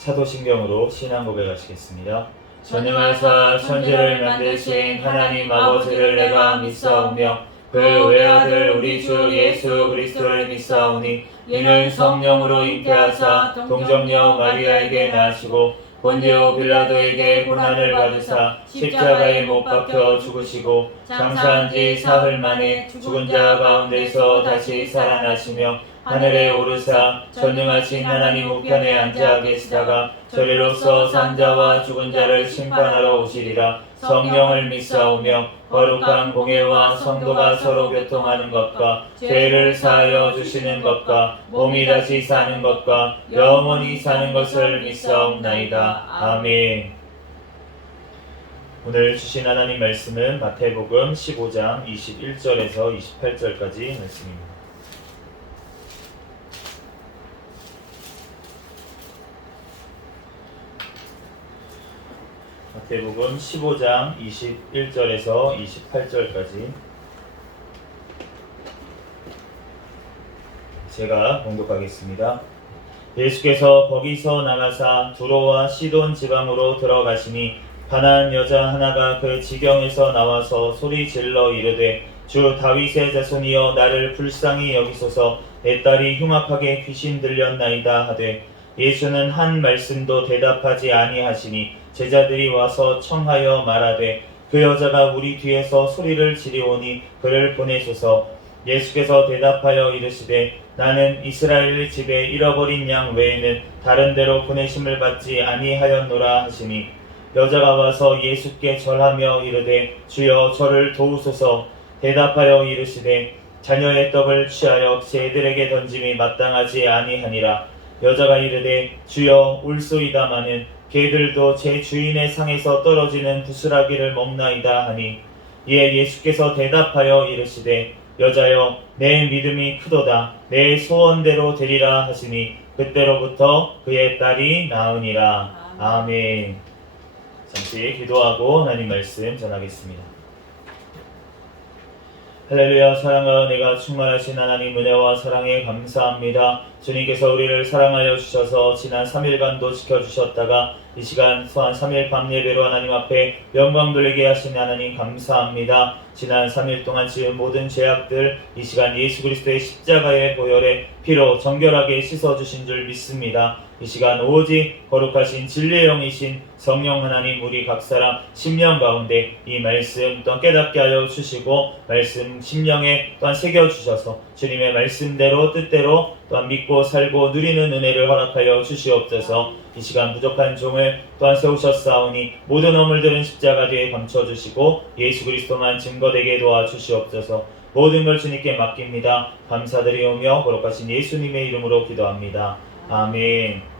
사도신경으로 신앙 고백하시겠습니다. 전능하사 천지를 만드신 하나님 아버지를 내가 믿사오며 그 외아들 우리 주 예수 그리스도를 믿사오니 이는 성령으로 잉태하사 동정녀 마리아에게 나시고 본디오 빌라도에게 고난을 받으사 십자가에 못 박혀 죽으시고 장사한 지 사흘 만에 죽은 자 가운데서 다시 살아나시며 하늘에 오르사 전능하신 하나님 우편에 앉아 계시다가 저리로서 산자와 죽은 자를 심판하러 오시리라. 성령을 믿사오며 거룩한 공예와 성도가 서로 교통하는 것과 죄를 사하여 주시는 것과 몸이 다시 사는 것과 영원히 사는 것을 믿사옵나이다. 아멘. 오늘 주신 하나님 말씀은 마태복음 15장 21절에서 28절까지 말씀입니다. 마태복음 15장 21절에서 28절까지 제가 봉독하겠습니다. 예수께서 거기서 나가사 두로와 시돈 지방으로 들어가시니 가난한 여자 하나가 그 지경에서 나와서 소리 질러 이르되 주 다윗의 자손이여 나를 불쌍히 여기소서 내 딸이 흉악하게 귀신 들렸나이다 하되 예수는 한 말씀도 대답하지 아니하시니 제자들이 와서 청하여 말하되 그 여자가 우리 뒤에서 소리를 지르오니 그를 보내소서. 예수께서 대답하여 이르시되 나는 이스라엘 집에 잃어버린 양 외에는 다른 데로 보내심을 받지 아니하였노라 하시니 여자가 와서 예수께 절하며 이르되 주여 저를 도우소서. 대답하여 이르시되 자녀의 떡을 취하여 새들에게 던짐이 마땅하지 아니하니라. 여자가 이르되 주여 올소이다마는 개들도 제 주인의 상에서 떨어지는 부스라기를 먹나이다 하니 이에 예수께서 대답하여 이르시되 여자여 내 믿음이 크도다 내 소원대로 되리라 하시니 그때로부터 그의 딸이 나으니라. 아멘. 잠시 기도하고 하나님 말씀 전하겠습니다. 할렐루야. 사랑과 은혜가 충만하신 하나님 은혜와 사랑에 감사합니다. 주님께서 우리를 사랑하여 주셔서 지난 3일간도 지켜주셨다가 이 시간 또한 3일 밤 예배로 하나님 앞에 영광 돌리게 하신 하나님 감사합니다. 지난 3일 동안 지은 모든 죄악들 이 시간 예수 그리스도의 십자가의 보혈에 피로 정결하게 씻어주신 줄 믿습니다. 이 시간 오직 거룩하신 진리의 영이신 성령 하나님 우리 각사람 심령 가운데 이 말씀 또한 깨닫게 하여 주시고 말씀 심령에 또한 새겨주셔서 주님의 말씀대로 뜻대로 또한 믿고 살고 누리는 은혜를 허락하여 주시옵소서. 이 시간 부족한 종을 또한 세우셨사오니 모든 허물들은 십자가 뒤에 감춰주시고 예수 그리스도만 증거되게 도와주시옵소서. 모든 걸 주님께 맡깁니다. 감사드리오며 거룩하신 예수님의 이름으로 기도합니다. 아멘.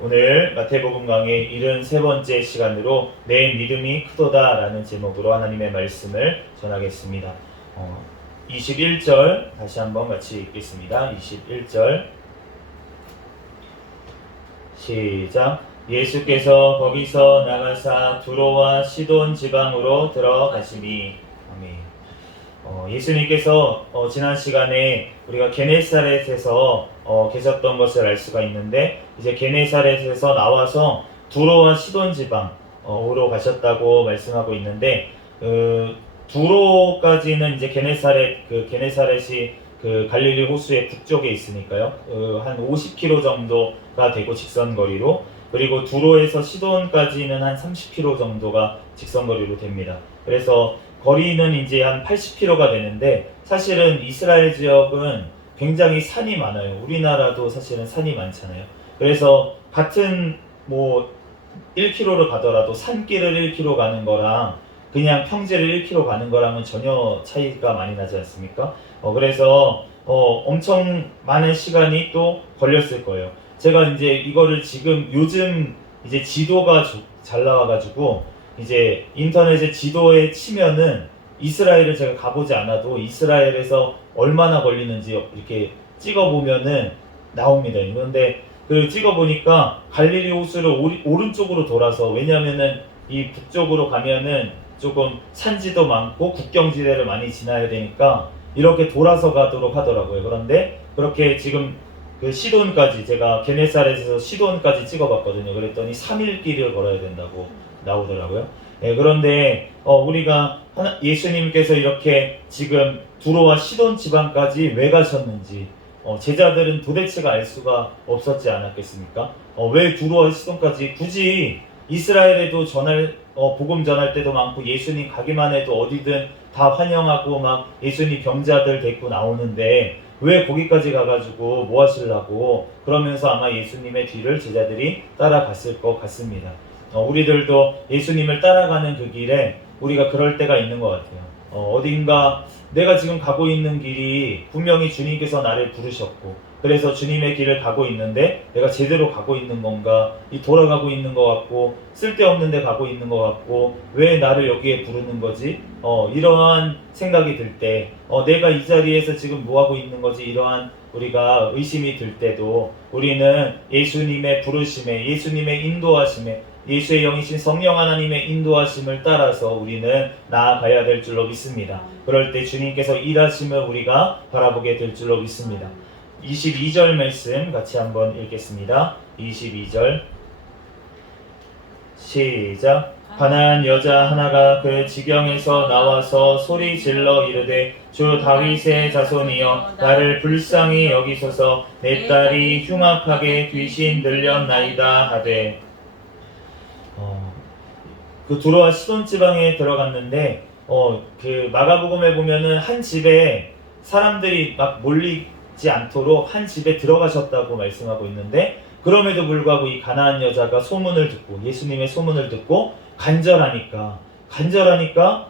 오늘 마태복음 강의 73번째 시간으로 내 믿음이 크도다 라는 제목으로 하나님의 말씀을 전하겠습니다. 21절 다시 한번 같이 읽겠습니다. 21절 시작. 예수께서 거기서 나가사 두로와 시돈 지방으로 들어가시니. 아멘. 예수님께서 지난 시간에 우리가 게네사렛에서 계셨던 것을 알 수가 있는데 이제 게네사렛에서 나와서 두로와 시돈 지방으로 가셨다고 말씀하고 있는데 두로까지는 이제 게네사렛이 그 갈릴리 호수의 북쪽에 있으니까요. 한 50km 정도가 되고 직선거리로, 그리고 두로에서 시돈까지는 한 30km 정도가 직선거리로 됩니다. 그래서 거리는 이제 한 80km가 되는데 사실은 이스라엘 지역은 굉장히 산이 많아요. 우리나라도 사실은 산이 많잖아요. 그래서 같은 1km를 가더라도 산길을 1km 가는 거랑 그냥 평지를 1km 가는 거랑은 전혀 차이가 많이 나지 않습니까? 그래서 엄청 많은 시간이 또 걸렸을 거예요. 제가 이제 이거를 지금 요즘 이제 지도가 잘 나와가지고 이제 인터넷에 지도에 치면은 이스라엘을 제가 가보지 않아도 이스라엘에서 얼마나 걸리는지 이렇게 찍어보면은 나옵니다. 그런데 그 찍어보니까 갈릴리 호수를 오른쪽으로 돌아서, 왜냐면은 이 북쪽으로 가면은 조금 산지도 많고 국경지대를 많이 지나야 되니까 이렇게 돌아서 가도록 하더라고요. 그런데 그렇게 지금 그 시돈까지, 제가 게네사렛에서 시돈까지 찍어봤거든요. 그랬더니 3일 길을 걸어야 된다고 나오더라고요. 예, 그런데 우리가 예수님께서 이렇게 지금 두로와 시돈 지방까지 왜 가셨는지 제자들은 도대체가 알 수가 없었지 않았겠습니까? 왜 두로와 시돈까지 굳이 이스라엘에도 복음 전할 때도 많고 예수님 가기만 해도 어디든 다 환영하고 막 예수님 병자들 데리고 나오는데 왜 거기까지 가가지고 뭐 하시려고 그러면서 아마 예수님의 뒤를 제자들이 따라갔을 것 같습니다. 우리들도 예수님을 따라가는 그 길에 우리가 그럴 때가 있는 것 같아요. 어딘가 내가 지금 가고 있는 길이 분명히 주님께서 나를 부르셨고 그래서 주님의 길을 가고 있는데 내가 제대로 가고 있는 건가, 돌아가고 있는 것 같고 쓸데없는 데 가고 있는 것 같고 왜 나를 여기에 부르는 거지? 이러한 생각이 들 때 내가 이 자리에서 지금 뭐 하고 있는 거지? 이러한 우리가 의심이 들 때도 우리는 예수님의 부르심에, 예수님의 인도하심에, 예수의 영이신 성령 하나님의 인도하심을 따라서 우리는 나아가야 될 줄로 믿습니다. 그럴 때 주님께서 일하심을 우리가 바라보게 될 줄로 믿습니다. 22절 말씀 같이 한번 읽겠습니다. 22절 시작. 가나안 여자 하나가 그 지경에서 나와서 소리 질러 이르되 주 다윗의 자손이여 나를 불쌍히 여기소서 내 딸이 흉악하게 귀신 들렸나이다 하되 그 두로와 시돈 지방에 들어갔는데 그 마가복음에 보면은 한 집에 사람들이 막 몰리지 않도록 한 집에 들어가셨다고 말씀하고 있는데 그럼에도 불구하고 이 가나안 여자가 소문을 듣고 예수님의 소문을 듣고 간절하니까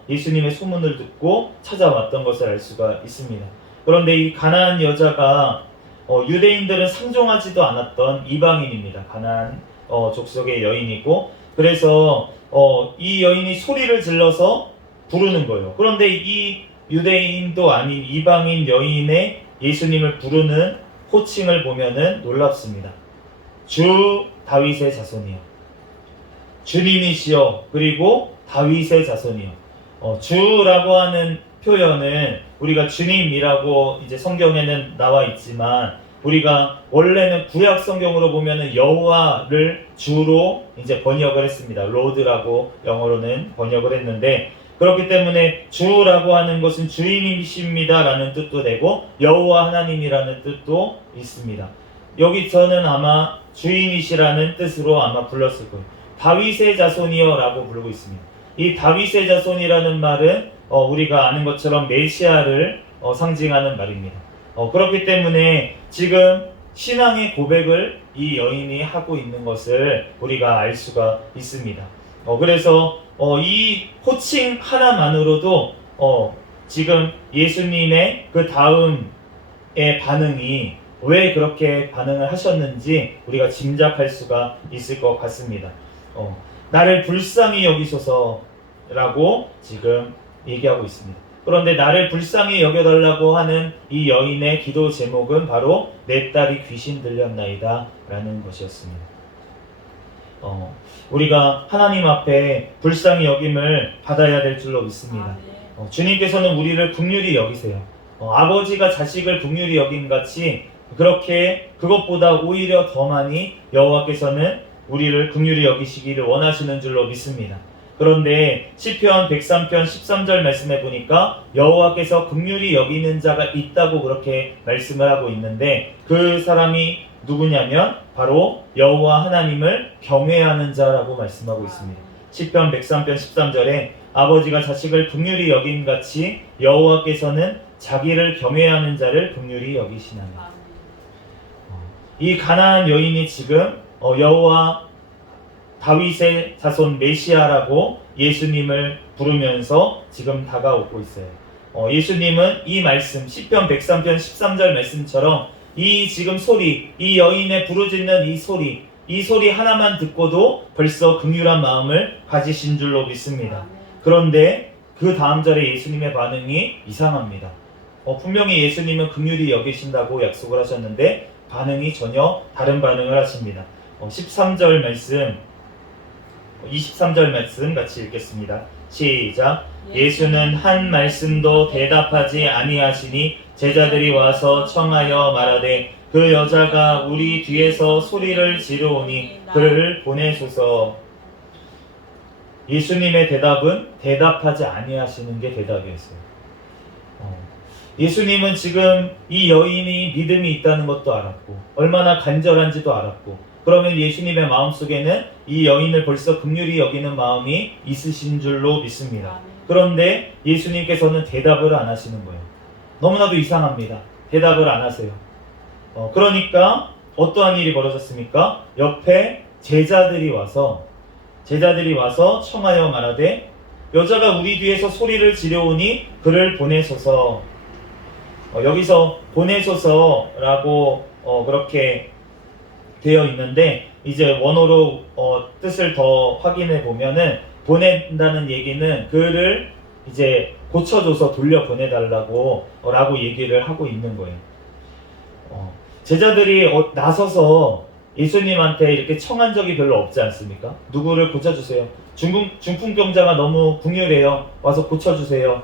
예수님의 소문을 듣고 찾아왔던 것을 알 수가 있습니다. 그런데 이 가나안 여자가 유대인들은 상종하지도 않았던 이방인입니다. 가나안 족속의 여인이고 그래서 이 여인이 소리를 질러서 부르는 거예요. 그런데 이 유대인도 아닌 이방인 여인의 예수님을 부르는 호칭을 보면은 놀랍습니다. 주 다윗의 자손이요. 주님이시여 그리고 다윗의 자손이요. 주라고 하는 표현은 우리가 주님이라고 이제 성경에는 나와 있지만 우리가 원래는 구약 성경으로 보면은 여호와를 주로 이제 번역을 했습니다. 로드라고 영어로는 번역을 했는데 그렇기 때문에 주라고 하는 것은 주인이십니다라는 뜻도 되고 여호와 하나님이라는 뜻도 있습니다. 여기서는 아마 주인이시라는 뜻으로 아마 불렀을 거예요. 다윗의 자손이여 라고 부르고 있습니다. 이 다윗의 자손이라는 말은 우리가 아는 것처럼 메시아를 상징하는 말입니다. 그렇기 때문에 지금 신앙의 고백을 이 여인이 하고 있는 것을 우리가 알 수가 있습니다. 그래서 이 호칭 하나만으로도 지금 예수님의 그 다음의 반응이 왜 그렇게 반응을 하셨는지 우리가 짐작할 수가 있을 것 같습니다. 나를 불쌍히 여기소서라고 지금 얘기하고 있습니다. 그런데 나를 불쌍히 여겨달라고 하는 이 여인의 기도 제목은 바로 내 딸이 귀신 들렸나이다 라는 것이었습니다. 우리가 하나님 앞에 불쌍히 여김을 받아야 될 줄로 믿습니다. 주님께서는 우리를 긍휼히 여기세요. 아버지가 자식을 긍휼히 여김같이 그렇게 그것보다 오히려 더 많이 여호와께서는 우리를 긍휼히 여기시기를 원하시는 줄로 믿습니다. 그런데 시편 103편 13절 말씀해 보니까 여호와께서 긍휼히 여기는 자가 있다고 그렇게 말씀을 하고 있는데 그 사람이 누구냐면 바로 여호와 하나님을 경외하는 자라고 말씀하고 있습니다. 시편 103편 13절에 아버지가 자식을 긍휼히 여김같이 여호와께서는 자기를 경외하는 자를 긍휼히 여기시나니. 이 가나안 여인이 지금 여호와 다윗의 자손 메시아라고 예수님을 부르면서 지금 다가오고 있어요. 예수님은 이 말씀 시편 103편 13절 말씀처럼 이 지금 소리, 이 여인의 부르짖는 이 소리 하나만 듣고도 벌써 긍휼한 마음을 가지신 줄로 믿습니다. 그런데 그 다음 절에 예수님의 반응이 이상합니다. 분명히 예수님은 긍휼히 여기신다고 약속을 하셨는데 반응이 전혀 다른 반응을 하십니다. 13절 말씀 23절 말씀 같이 읽겠습니다. 시작. 예수는 한 말씀도 대답하지 아니하시니 제자들이 와서 청하여 말하되 그 여자가 우리 뒤에서 소리를 지르오니 그를 보내소서. 예수님의 대답은 대답하지 아니하시는 게 대답이었어요. 예수님은 지금 이 여인이 믿음이 있다는 것도 알았고 얼마나 간절한지도 알았고, 그러면 예수님의 마음속에는 이 여인을 벌써 긍휼히 여기는 마음이 있으신 줄로 믿습니다. 그런데 예수님께서는 대답을 안 하시는 거예요. 너무나도 이상합니다. 대답을 안 하세요. 그러니까 어떠한 일이 벌어졌습니까? 옆에 제자들이 와서 청하여 말하되 여자가 우리 뒤에서 소리를 지르오니 그를 보내소서. 여기서 보내소서라고 그렇게 되어 있는데, 이제 원어로 뜻을 더 확인해 보면은 보낸다는 얘기는 그를 이제 고쳐줘서 돌려 보내달라고 라고 얘기를 하고 있는 거예요. 제자들이 나서서 예수님한테 이렇게 청한 적이 별로 없지 않습니까? 누구를 고쳐주세요. 중풍병자가 너무 궁혈해요. 와서 고쳐주세요.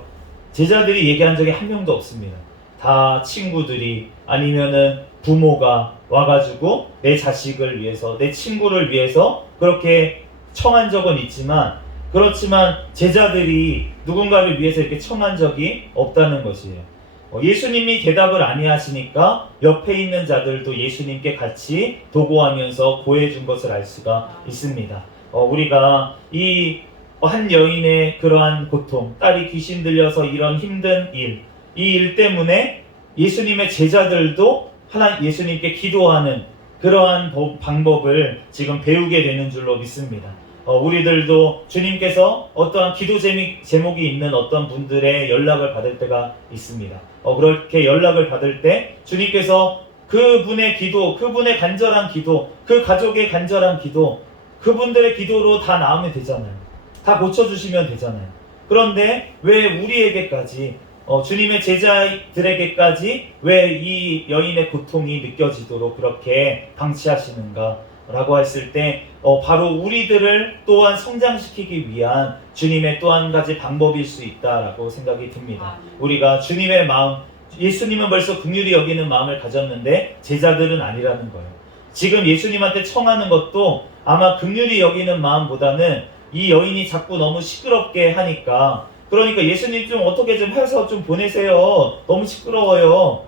제자들이 얘기한 적이 한 명도 없습니다. 다 친구들이 아니면은 부모가 와가지고 내 자식을 위해서, 내 친구를 위해서 그렇게 청한 적은 있지만, 그렇지만 제자들이 누군가를 위해서 이렇게 청한 적이 없다는 것이에요. 예수님이 대답을 아니하시니까 옆에 있는 자들도 예수님께 같이 도구하면서 고해준 것을 알 수가 있습니다. 우리가 이 한 여인의 그러한 고통, 딸이 귀신 들려서 이런 힘든 일, 이 일 때문에 예수님의 제자들도 예수님께 기도하는 그러한 방법을 지금 배우게 되는 줄로 믿습니다. 우리들도 주님께서 어떠한 기도 제목이 있는 어떤 분들의 연락을 받을 때가 있습니다. 그렇게 연락을 받을 때 주님께서 그분의 기도, 그분의 간절한 기도, 그 가족의 간절한 기도, 그분들의 기도로 다 나으면 되잖아요. 다 고쳐주시면 되잖아요. 그런데 왜 우리에게까지, 주님의 제자들에게까지 왜 이 여인의 고통이 느껴지도록 그렇게 방치하시는가 라고 했을 때 바로 우리들을 또한 성장시키기 위한 주님의 또 한 가지 방법일 수 있다라고 생각이 듭니다. 우리가 주님의 마음, 예수님은 벌써 긍휼히 여기는 마음을 가졌는데 제자들은 아니라는 거예요. 지금 예수님한테 청하는 것도 아마 긍휼히 여기는 마음보다는 이 여인이 자꾸 너무 시끄럽게 하니까, 그러니까 예수님 좀 어떻게 좀 해서 좀 보내세요. 너무 시끄러워요.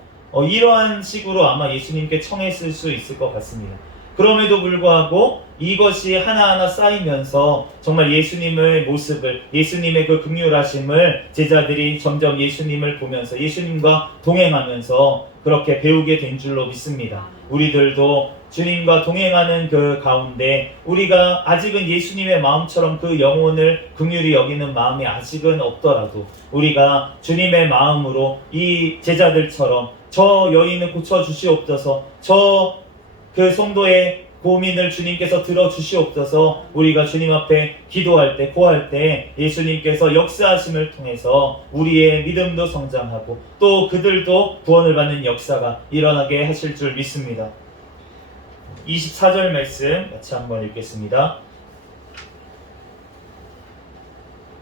이러한 식으로 아마 예수님께 청했을 수 있을 것 같습니다. 그럼에도 불구하고 이것이 하나하나 쌓이면서 정말 예수님의 모습을, 예수님의 그 긍휼하심을 제자들이 점점 예수님을 보면서 예수님과 동행하면서 그렇게 배우게 된 줄로 믿습니다. 우리들도 주님과 동행하는 그 가운데 우리가 아직은 예수님의 마음처럼 그 영혼을 긍휼히 여기는 마음이 아직은 없더라도 우리가 주님의 마음으로 이 제자들처럼 저 여인을 고쳐주시옵소서, 그 성도의 고민을 주님께서 들어주시옵소서, 우리가 주님 앞에 기도할 때, 고할 때 예수님께서 역사하심을 통해서 우리의 믿음도 성장하고 또 그들도 구원을 받는 역사가 일어나게 하실 줄 믿습니다. 24절 말씀 같이 한번 읽겠습니다.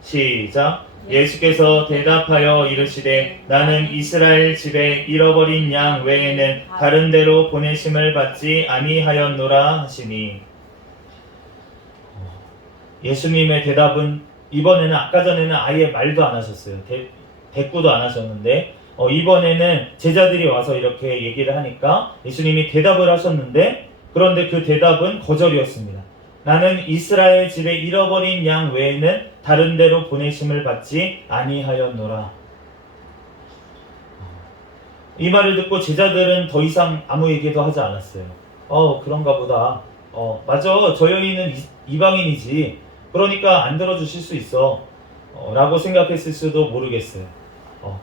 시작. 예수께서 대답하여 이르시되 나는 이스라엘 집에 잃어버린 양 외에는 다른 데로 보내심을 받지 아니하였노라 하시니, 예수님의 대답은 이번에는, 아까 전에는 아예 말도 안 하셨어요. 대꾸도 안 하셨는데 이번에는 제자들이 와서 이렇게 얘기를 하니까 예수님이 대답을 하셨는데, 그런데 그 대답은 거절이었습니다. 나는 이스라엘 집에 잃어버린 양 외에는 다른 데로 보내심을 받지 아니하였노라. 이 말을 듣고 제자들은 더 이상 아무 얘기도 하지 않았어요. 그런가 보다. 맞아, 저 여인은 이방인이지. 그러니까 안 들어주실 수 있어. 라고 생각했을 수도 모르겠어요.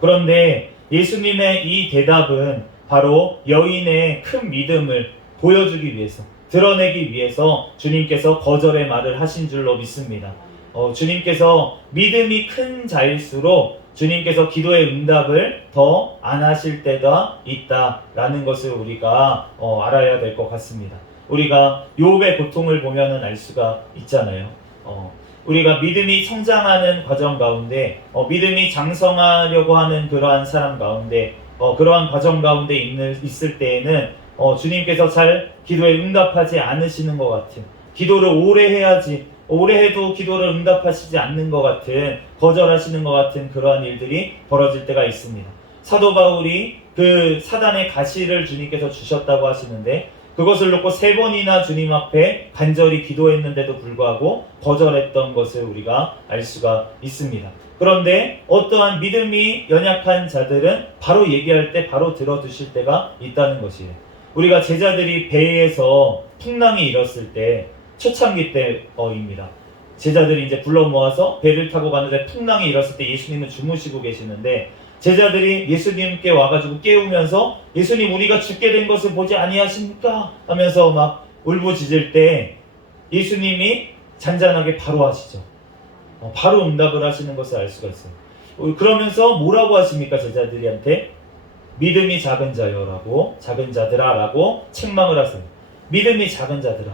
그런데 예수님의 이 대답은 바로 여인의 큰 믿음을 보여주기 위해서, 드러내기 위해서 주님께서 거절의 말을 하신 줄로 믿습니다. 주님께서 믿음이 큰 자일수록 주님께서 기도의 응답을 더 안 하실 때가 있다라는 것을 우리가 알아야 될 것 같습니다. 우리가 욥의 고통을 보면은 알 수가 있잖아요. 우리가 믿음이 성장하는 과정 가운데, 믿음이 장성하려고 하는 그러한 사람 가운데, 그러한 과정 가운데 있을 때에는 주님께서 잘 기도에 응답하지 않으시는 것 같은, 기도를 오래 해야지, 오래 해도 기도를 응답하시지 않는 것 같은, 거절하시는 것 같은 그러한 일들이 벌어질 때가 있습니다. 사도 바울이 그 사단의 가시를 주님께서 주셨다고 하시는데, 그것을 놓고 3번이나 주님 앞에 간절히 기도했는데도 불구하고 거절했던 것을 우리가 알 수가 있습니다. 그런데 어떠한 믿음이 연약한 자들은 바로 얘기할 때 바로 들어주실 때가 있다는 것이에요. 우리가 제자들이 배에서 풍랑이 일었을 때, 초창기 때입니다. 제자들이 이제 불러 모아서 배를 타고 가는데 풍랑이 일었을 때 예수님은 주무시고 계시는데, 제자들이 예수님께 와가지고 깨우면서 예수님 우리가 죽게 된 것을 보지 아니하십니까? 하면서 막 울부짖을 때 예수님이 잔잔하게 바로 하시죠. 바로 응답을 하시는 것을 알 수가 있어요. 그러면서 뭐라고 하십니까? 제자들한테 믿음이 작은 자여라고, 작은 자들아 라고 책망을 하세요. 믿음이 작은 자들아.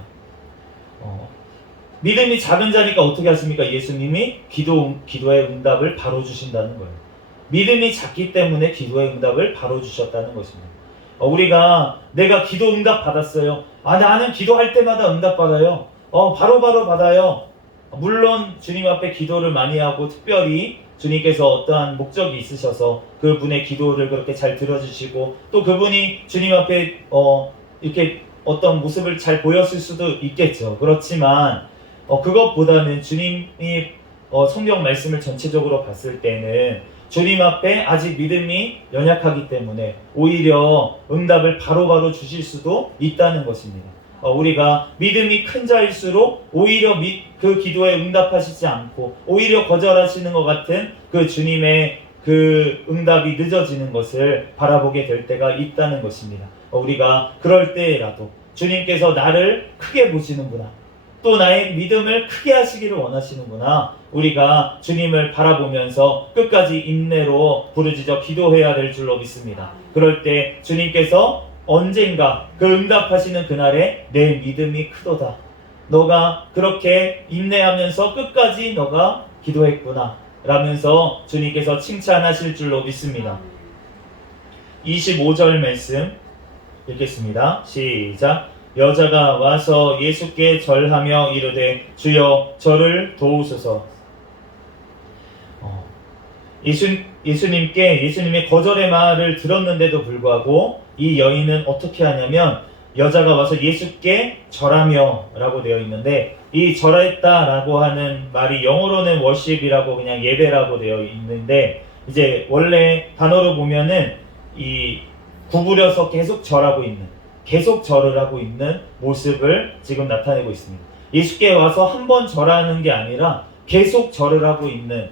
믿음이 작은 자니까 어떻게 하십니까? 예수님이 기도의 응답을 바로 주신다는 거예요. 믿음이 작기 때문에 기도의 응답을 바로 주셨다는 것입니다. 우리가 내가 기도 응답 받았어요. 나는 기도할 때마다 응답 받아요. 바로바로 받아요. 물론 주님 앞에 기도를 많이 하고 특별히 주님께서 어떠한 목적이 있으셔서 그분의 기도를 그렇게 잘 들어주시고 또 그분이 주님 앞에 이렇게 어떤 모습을 잘 보였을 수도 있겠죠. 그렇지만 그것보다는 주님이 성경 말씀을 전체적으로 봤을 때는 주님 앞에 아직 믿음이 연약하기 때문에 오히려 응답을 바로바로 주실 수도 있다는 것입니다. 우리가 믿음이 큰 자일수록 오히려 그 기도에 응답하시지 않고 오히려 거절하시는 것 같은 그 주님의 그 응답이 늦어지는 것을 바라보게 될 때가 있다는 것입니다. 우리가 그럴 때라도 주님께서 나를 크게 보시는구나, 또 나의 믿음을 크게 하시기를 원하시는구나, 우리가 주님을 바라보면서 끝까지 인내로 부르짖어 기도해야 될 줄로 믿습니다. 그럴 때 주님께서 언젠가 그 응답하시는 그날에 내 믿음이 크도다, 너가 그렇게 인내하면서 끝까지 너가 기도했구나 라면서 주님께서 칭찬하실 줄로 믿습니다. 25절 말씀 읽겠습니다. 시작. 여자가 와서 예수께 절하며 이르되 주여 저를 도우소서. 예수님의 거절의 말을 들었는데도 불구하고 이 여인은 어떻게 하냐면 여자가 와서 예수께 절하며 라고 되어 있는데, 이 절했다 라고 하는 말이 영어로는 worship이라고 그냥 예배라고 되어 있는데, 이제 원래 단어로 보면은 이 구부려서 계속 절하고 있는, 계속 절을 하고 있는 모습을 지금 나타내고 있습니다. 예수께 와서 한 번 절하는 게 아니라 계속 절을 하고 있는,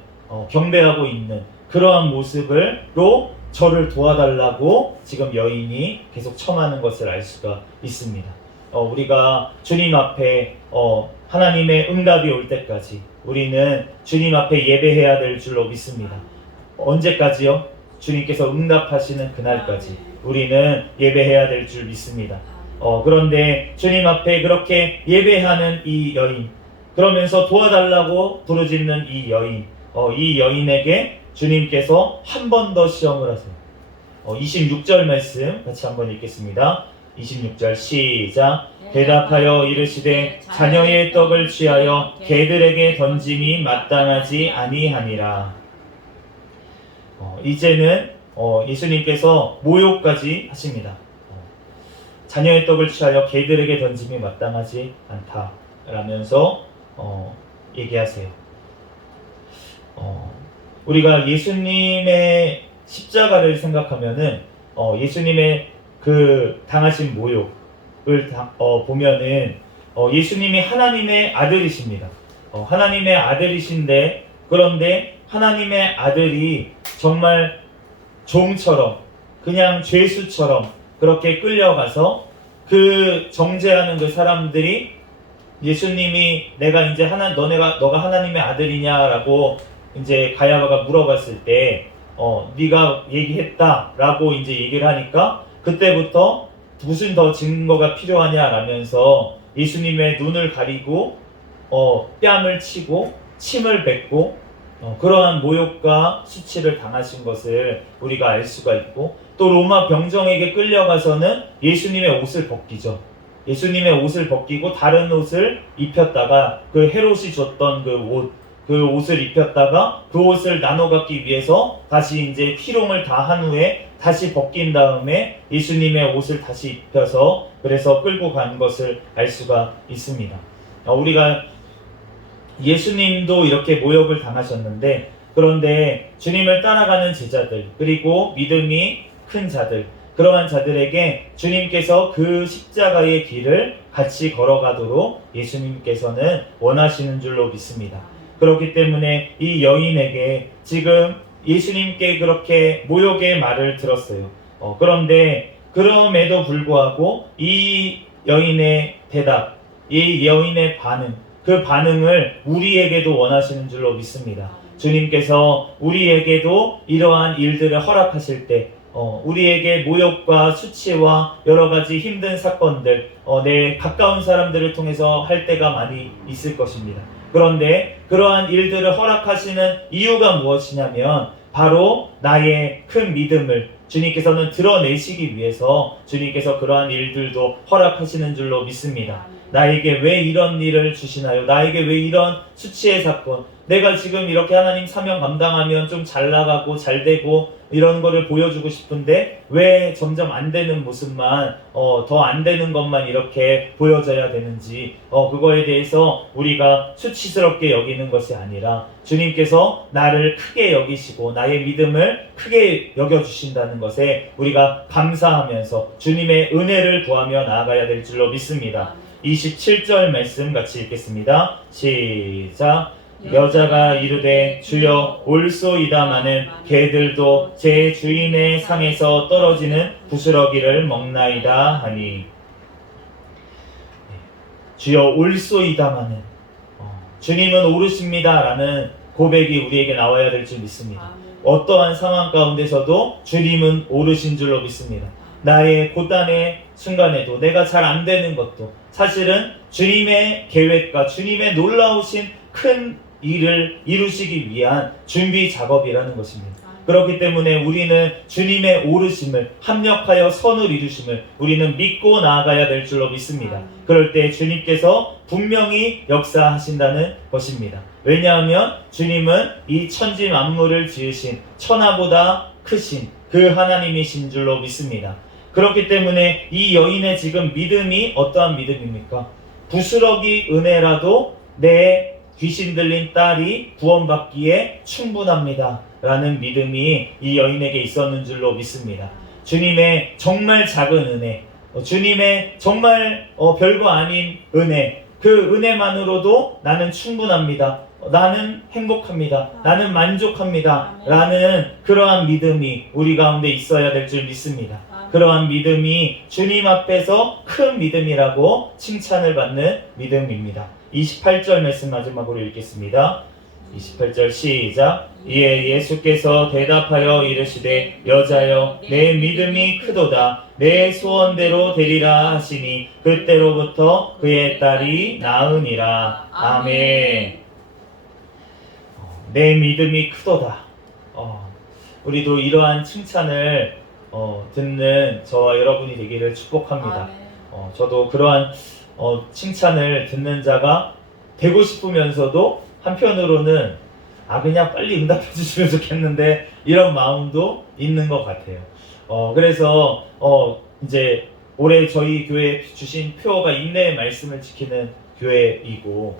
경배하고 있는 그러한 모습으로 저를 도와달라고 지금 여인이 계속 청하는 것을 알 수가 있습니다. 우리가 주님 앞에 하나님의 응답이 올 때까지 우리는 주님 앞에 예배해야 될 줄로 믿습니다. 언제까지요? 주님께서 응답하시는 그날까지 우리는 예배해야 될 줄 믿습니다. 그런데 주님 앞에 그렇게 예배하는 이 여인, 그러면서 도와달라고 부르짖는 이 여인, 이 여인에게 주님께서 한 번 더 시험을 하세요. 26절 말씀 같이 한번 읽겠습니다. 26절 시작. 대답하여 이르시되 자녀의 떡을 취하여 개들에게 던짐이 마땅하지 아니하니라. 이제는 예수님께서 모욕까지 하십니다. 자녀의 떡을 취하여 개들에게 던짐이 마땅하지 않다 라면서 얘기하세요. 우리가 예수님의 십자가를 생각하면은 예수님의 그 당하신 모욕을 보면은 예수님이 하나님의 아들이십니다. 하나님의 아들이신데, 그런데 하나님의 아들이 정말 종처럼, 그냥 죄수처럼 그렇게 끌려가서 그 정죄하는 그 사람들이 예수님이 내가 이제 너가 하나님의 아들이냐라고 이제 가야바가 물어봤을 때 네가 얘기했다라고 이제 얘기를 하니까 그때부터 무슨 더 증거가 필요하냐라면서 예수님의 눈을 가리고 뺨을 치고 침을 뱉고 그러한 모욕과 수치를 당하신 것을 우리가 알 수가 있고, 또 로마 병정에게 끌려가서는 예수님의 옷을 벗기죠. 예수님의 옷을 벗기고 다른 옷을 입혔다가 그 헤롯이 줬던 그 옷을 입혔다가 그 옷을 나눠 갖기 위해서 다시 이제 희롱을 다 한 후에 다시 벗긴 다음에 예수님의 옷을 다시 입혀서 그래서 끌고 간 것을 알 수가 있습니다. 우리가 예수님도 이렇게 모욕을 당하셨는데, 그런데 주님을 따라가는 제자들, 그리고 믿음이 큰 자들, 그러한 자들에게 주님께서 그 십자가의 길을 같이 걸어가도록 예수님께서는 원하시는 줄로 믿습니다. 그렇기 때문에 이 여인에게 지금 예수님께 그렇게 모욕의 말을 들었어요. 그런데 그럼에도 불구하고 이 여인의 대답, 이 여인의 반응, 그 반응을 우리에게도 원하시는 줄로 믿습니다. 주님께서 우리에게도 이러한 일들을 허락하실 때 우리에게 모욕과 수치와 여러 가지 힘든 사건들, 내 가까운 사람들을 통해서 할 때가 많이 있을 것입니다. 그런데 그러한 일들을 허락하시는 이유가 무엇이냐면 바로 나의 큰 믿음을 주님께서는 드러내시기 위해서 주님께서 그러한 일들도 허락하시는 줄로 믿습니다. 나에게 왜 이런 일을 주시나요? 나에게 왜 이런 수치의 사건, 내가 지금 이렇게 하나님 사명 감당하면 좀 잘 나가고 잘 되고 이런 거를 보여주고 싶은데 왜 점점 안 되는 모습만 더 안 되는 것만 이렇게 보여져야 되는지, 그거에 대해서 우리가 수치스럽게 여기는 것이 아니라 주님께서 나를 크게 여기시고 나의 믿음을 크게 여겨주신다는 것에 우리가 감사하면서 주님의 은혜를 구하며 나아가야 될 줄로 믿습니다. 27절 말씀 같이 읽겠습니다. 시작. 여자가 이르되 주여 올소이다마는 개들도 제 주인의 상에서 떨어지는 부스러기를 먹나이다 하니. 주여 올소이다마는 주님은 오르십니다 라는 고백이 우리에게 나와야 될 줄 믿습니다. 어떠한 상황 가운데서도 주님은 오르신 줄로 믿습니다. 나의 고단의 순간에도 내가 잘 안 되는 것도 사실은 주님의 계획과 주님의 놀라우신 큰 일을 이루시기 위한 준비 작업이라는 것입니다. 그렇기 때문에 우리는 주님의 오르심을, 합력하여 선을 이루심을 우리는 믿고 나아가야 될 줄로 믿습니다. 그럴 때 주님께서 분명히 역사하신다는 것입니다. 왜냐하면 주님은 이 천지 만물을 지으신 천하보다 크신 그 하나님이신 줄로 믿습니다. 그렇기 때문에 이 여인의 지금 믿음이 어떠한 믿음입니까? 부스러기 은혜라도 내 귀신 들린 딸이 구원받기에 충분합니다 라는 믿음이 이 여인에게 있었는 줄로 믿습니다. 주님의 정말 작은 은혜, 주님의 정말 별거 아닌 은혜, 그 은혜만으로도 나는 충분합니다, 나는 행복합니다, 나는 만족합니다 라는 그러한 믿음이 우리 가운데 있어야 될 줄 믿습니다. 그러한 믿음이 주님 앞에서 큰 믿음이라고 칭찬을 받는 믿음입니다. 28절 말씀 마지막으로 읽겠습니다. 28절 시작. 이에 예수께서 대답하여 이르시되 여자여 내 믿음이 크도다, 내 소원대로 되리라 하시니 그때로부터 그의 딸이 나으니라. 아멘. 내 믿음이 크도다. 우리도 이러한 칭찬을 듣는 저와 여러분이 되기를 축복합니다. 저도 그러한 칭찬을 듣는 자가 되고 싶으면서도 한편으로는 그냥 빨리 응답해 주시면 좋겠는데 이런 마음도 있는 것 같아요. 그래서 이제 올해 저희 교회에 주신 표어가 인내의 말씀을 지키는 교회이고,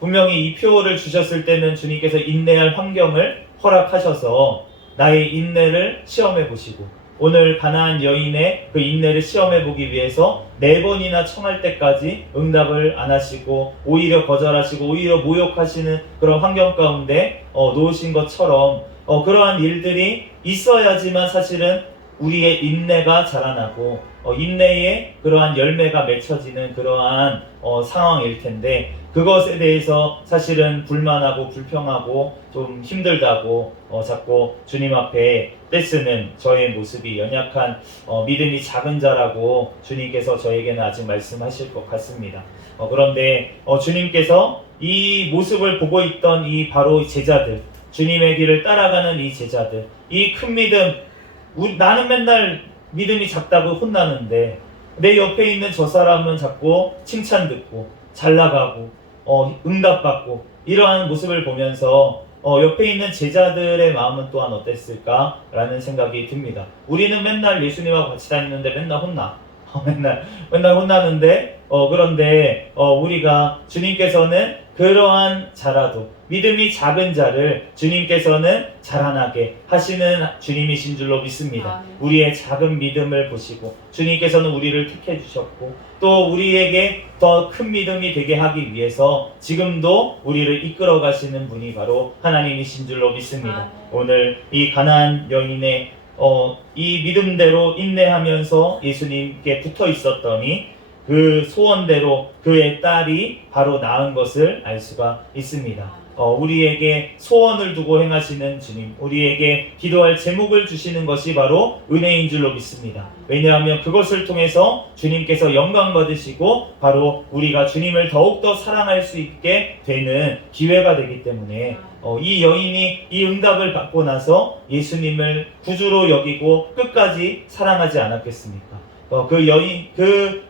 분명히 이 표어를 주셨을 때는 주님께서 인내할 환경을 허락하셔서 나의 인내를 시험해 보시고, 오늘 가나안 여인의 그 인내를 시험해 보기 위해서 4번이나 청할 때까지 응답을 안 하시고 오히려 거절하시고 오히려 모욕하시는 그런 환경 가운데 놓으신 것처럼 그러한 일들이 있어야지만 사실은 우리의 인내가 자라나고 인내의 그러한 열매가 맺혀지는 그러한 상황일 텐데, 그것에 대해서 사실은 불만하고 불평하고 좀 힘들다고 자꾸 주님 앞에 떼쓰는 저의 모습이 연약한 믿음이 작은 자라고 주님께서 저에게는 아직 말씀하실 것 같습니다. 그런데 주님께서 이 모습을 보고 있던 이 바로 제자들, 주님의 길을 따라가는 이 제자들, 이 큰 믿음, 나는 맨날 믿음이 작다고 혼나는데 내 옆에 있는 저 사람은 자꾸 칭찬 듣고 잘 나가고 응답받고 이러한 모습을 보면서 옆에 있는 제자들의 마음은 또한 어땠을까라는 생각이 듭니다. 우리는 맨날 예수님하고 같이 다니는데 맨날 혼나. 맨날 혼나는데 그런데 우리가 주님께서는 그러한 자라도 믿음이 작은 자를 주님께서는 자라나게 하시는 주님이신 줄로 믿습니다. 우리의 작은 믿음을 보시고 주님께서는 우리를 택해 주셨고 또 우리에게 더 큰 믿음이 되게 하기 위해서 지금도 우리를 이끌어 가시는 분이 바로 하나님이신 줄로 믿습니다. 오늘 이 가나안 여인의 이 믿음대로 인내하면서 예수님께 붙어 있었더니 그 소원대로 그의 딸이 바로 낳은 것을 알 수가 있습니다. 우리에게 소원을 두고 행하시는 주님, 우리에게 기도할 제목을 주시는 것이 바로 은혜인 줄로 믿습니다. 왜냐하면 그것을 통해서 주님께서 영광 받으시고 바로 우리가 주님을 더욱더 사랑할 수 있게 되는 기회가 되기 때문에 이 여인이 이 응답을 받고 나서 예수님을 구주로 여기고 끝까지 사랑하지 않았겠습니까? 그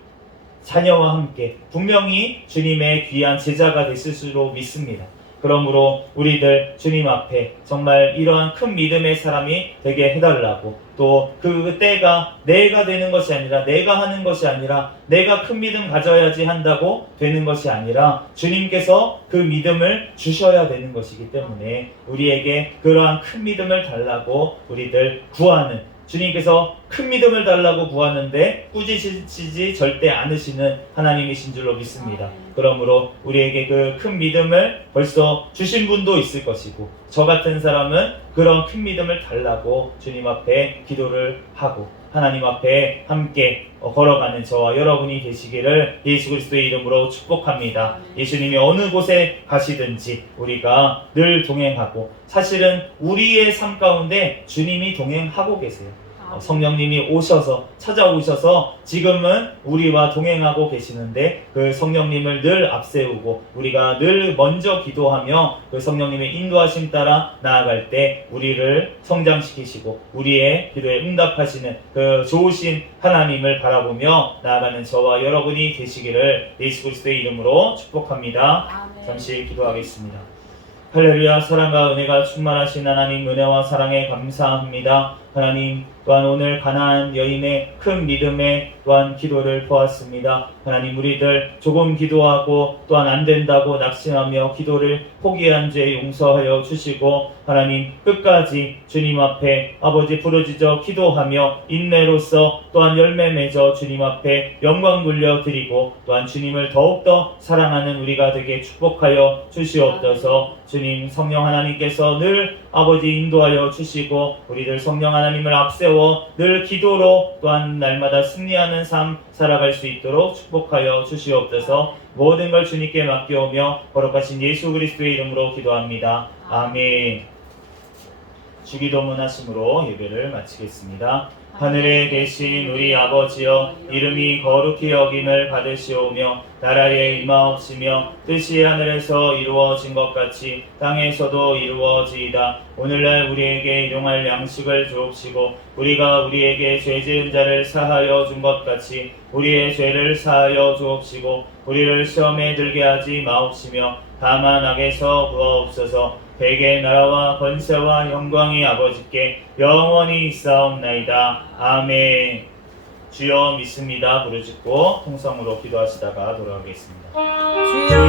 자녀와 함께 분명히 주님의 귀한 제자가 됐을 줄로 믿습니다. 그러므로 우리들 주님 앞에 정말 이러한 큰 믿음의 사람이 되게 해달라고, 또 그 때가 내가 되는 것이 아니라 내가 하는 것이 아니라 내가 큰 믿음 가져야지 한다고 되는 것이 아니라 주님께서 그 믿음을 주셔야 되는 것이기 때문에 우리에게 그러한 큰 믿음을 달라고 우리들 구하는, 주님께서 큰 믿음을 달라고 구하는데 꾸짖으시지 절대 않으시는 하나님이신 줄로 믿습니다. 그러므로 우리에게 그 큰 믿음을 벌써 주신 분도 있을 것이고 저 같은 사람은 그런 큰 믿음을 달라고 주님 앞에 기도를 하고 하나님 앞에 함께 걸어가는 저와 여러분이 되시기를 예수 그리스도의 이름으로 축복합니다. 예수님이 어느 곳에 가시든지 우리가 늘 동행하고, 사실은 우리의 삶 가운데 주님이 동행하고 계세요. 성령님이 오셔서 찾아오셔서 지금은 우리와 동행하고 계시는데 그 성령님을 늘 앞세우고 우리가 늘 먼저 기도하며 그 성령님의 인도하심 따라 나아갈 때 우리를 성장시키시고 우리의 기도에 응답하시는 그 좋으신 하나님을 바라보며 나아가는 저와 여러분이 되시기를 예수 그리스도의 이름으로 축복합니다. 잠시 기도하겠습니다. 할렐루야. 사랑과 은혜가 충만하신 하나님, 은혜와 사랑에 감사합니다. 하나님, 또한 오늘 가나안 여인의 큰 믿음의 또한 기도를 보았습니다. 하나님, 우리들 조금 기도하고 또한 안 된다고 낙심하며 기도를 포기한 죄 용서하여 주시고 하나님, 끝까지 주님 앞에 아버지 부르짖어 기도하며 인내로서 또한 열매 맺어 주님 앞에 영광 돌려드리고 또한 주님을 더욱더 사랑하는 우리가 되게 축복하여 주시옵소서. 주님, 성령 하나님께서 늘 아버지 인도하여 주시고 우리들 성령 하나님을 앞세워 늘 기도로 또한 날마다 승리하는 삶 살아갈 수 있도록 축복하여 주시옵소서. 모든 걸 주님께 맡겨오며 거룩하신 예수 그리스도의 이름으로 기도합니다. 아멘. 주기도문 하심으로 예배를 마치겠습니다. 하늘에 계신 우리 아버지여, 이름이 거룩히 여김을 받으시오며 나라에 임하옵시며 뜻이 하늘에서 이루어진 것 같이 땅에서도 이루어지이다. 오늘날 우리에게 일용할 양식을 주옵시고 우리가 우리에게 죄 지은 자를 사하여 준 것 같이 우리의 죄를 사하여 주옵시고 우리를 시험에 들게 하지 마옵시며 다만 악에서 구하옵소서. 대개 나라와 권세와 영광이 아버지께 영원히 있사옵나이다. 아멘. 주여 믿습니다 부르짖고 통성으로 기도하시다가 돌아가겠습니다. 주여